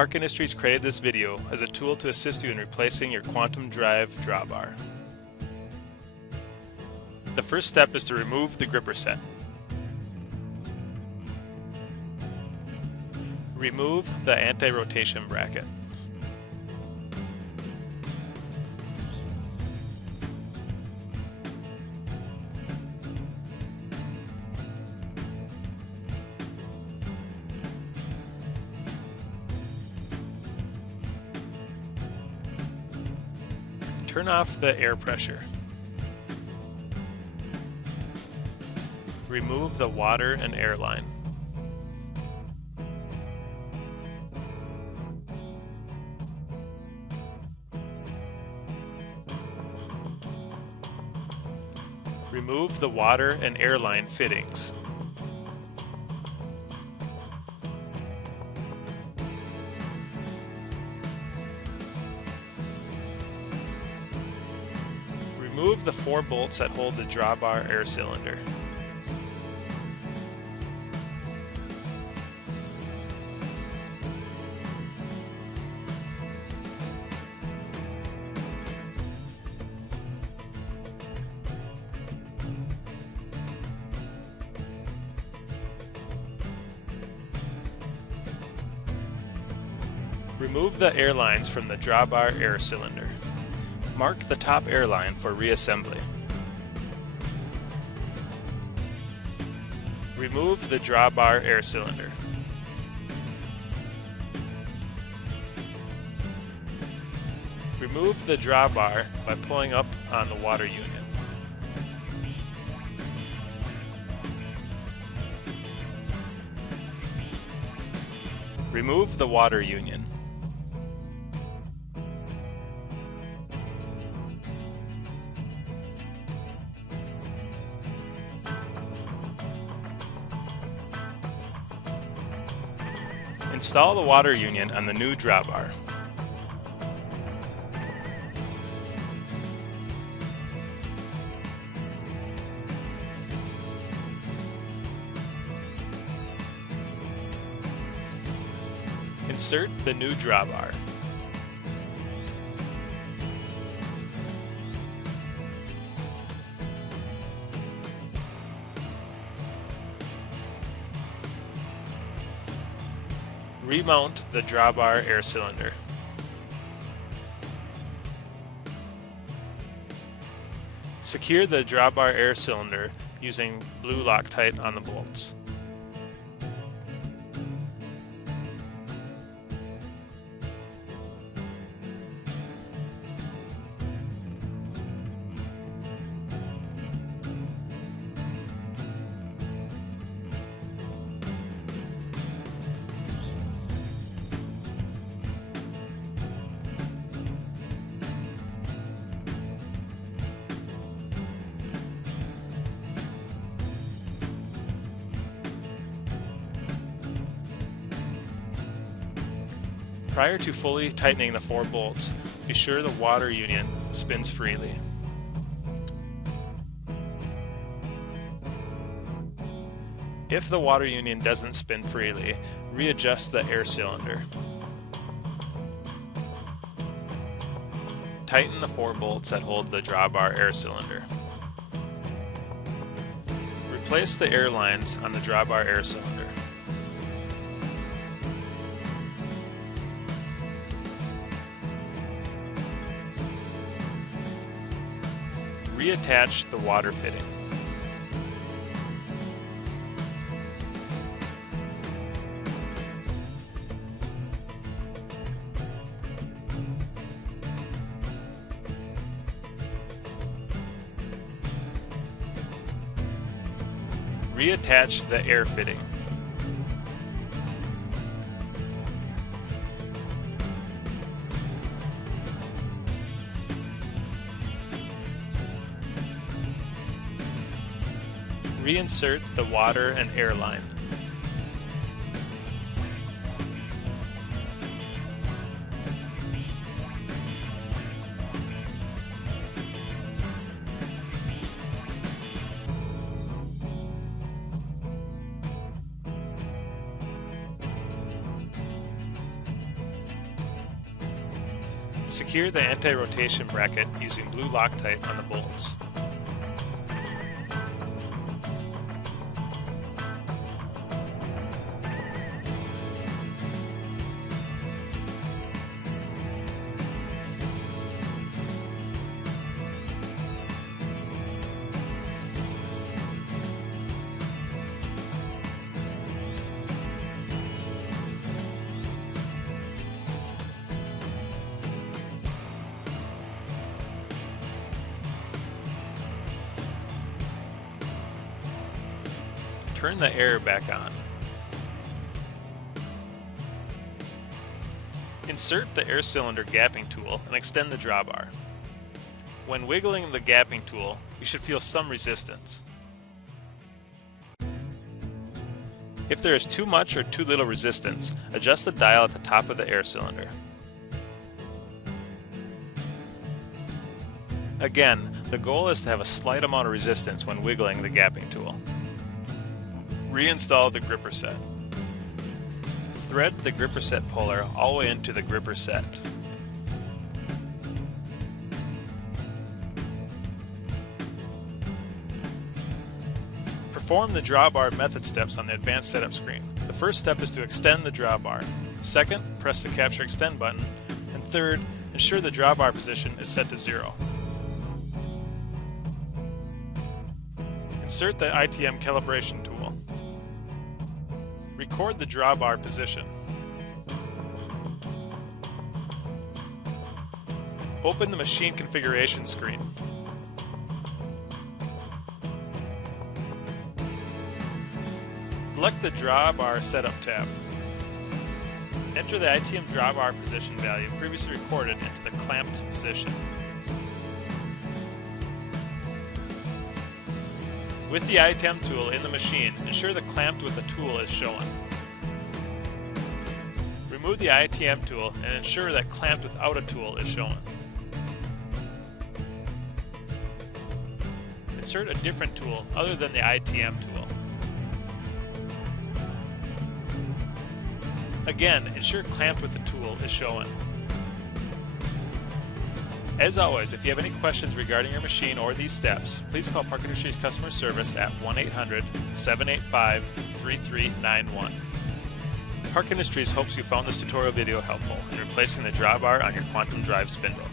Park Industries created this video as a tool to assist you in replacing your quantum drive drawbar. The first step is to remove the gripper set. Remove the anti-rotation bracket. Turn off the air pressure. Remove the water and air line. Remove the water and air line fittings. Remove the 4 bolts that hold the drawbar air cylinder. Remove the air lines from the drawbar air cylinder. Mark the top air line for reassembly. Remove the drawbar air cylinder. Remove the drawbar by pulling up on the water unit. Remove the water union. Install the water union on the new drawbar. Insert the new drawbar. Remount the drawbar air cylinder. Secure the drawbar air cylinder using blue Loctite on the bolts. Prior to fully tightening the 4 bolts, be sure the water union spins freely. If the water union doesn't spin freely, readjust the air cylinder. Tighten the 4 bolts that hold the drawbar air cylinder. Replace the air lines on the drawbar air cylinder. Reattach the water fitting. Reattach the air fitting. Reinsert the water and air line. Secure the anti-rotation bracket using blue Loctite on the bolts. Turn the air back on. Insert the air cylinder gapping tool and extend the drawbar. When wiggling the gapping tool, you should feel some resistance. If there is too much or too little resistance, adjust the dial at the top of the air cylinder. Again, the goal is to have a slight amount of resistance when wiggling the gapping tool. Reinstall the gripper set. Thread the gripper set puller all the way into the gripper set. Perform the drawbar method steps on the advanced setup screen. The first step is to extend the drawbar. Second, press the capture extend button. And third, ensure the drawbar position is set to 0. Insert the ITM calibration tool. Record the drawbar position. Open the machine configuration screen. Select the drawbar setup tab. Enter the ITM drawbar position value previously recorded into the clamped position. With the ITM tool in the machine, ensure the clamped with the tool is shown. Remove the ITM tool and ensure that clamped without a tool is shown. Insert a different tool other than the ITM tool. Again, ensure clamped with the tool is shown. As always, if you have any questions regarding your machine or these steps, please call Park Industries customer service at 1-800-785-3391. Park Industries hopes you found this tutorial video helpful in replacing the drawbar on your quantum drive spindle.